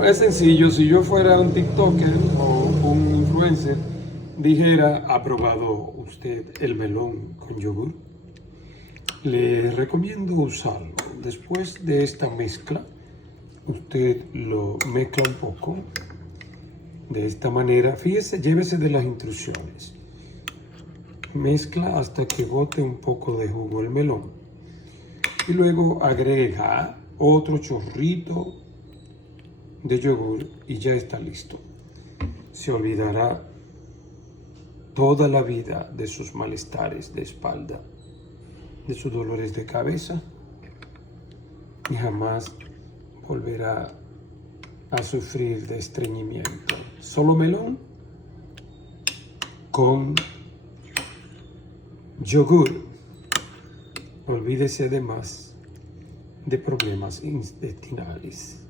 Bueno, es sencillo. Si yo fuera un TikToker o un influencer, dijera, ¿ha probado usted el melón con yogur? Le recomiendo usarlo. Después de esta mezcla, usted lo mezcla un poco. De esta manera, fíjese, llévese de las instrucciones. Mezcla hasta que bote un poco de jugo el melón. Y luego agrega otro chorrito de yogur y ya está listo. Se olvidará toda la vida de sus malestares de espalda, de sus dolores de cabeza y jamás volverá a sufrir de estreñimiento. Solo melón con yogur. Olvídese además de problemas intestinales.